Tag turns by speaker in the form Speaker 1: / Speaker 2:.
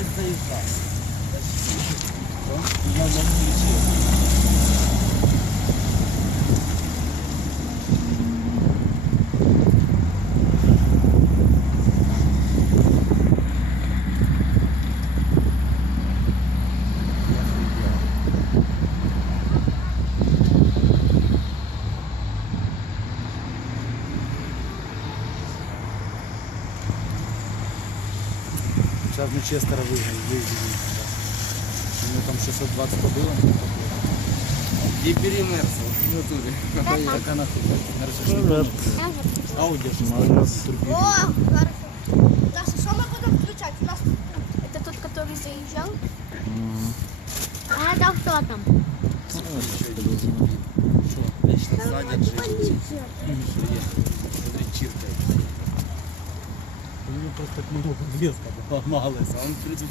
Speaker 1: не заїжджав. Я вже включив. Сейчас ми Честера виїздили. Ми там 620 побили.
Speaker 2: І перемерзла в натурі.
Speaker 1: Яка нахуй? Нарешті Ауді ж турбіна.
Speaker 3: О, хорошо. Даша, что мы будем включать? У нас
Speaker 4: Это тот, который заезжал? А это кто там?
Speaker 1: Що?
Speaker 2: Вічно садять же. Чиркає.
Speaker 1: Просто много блеска поламалась.
Speaker 2: А он просто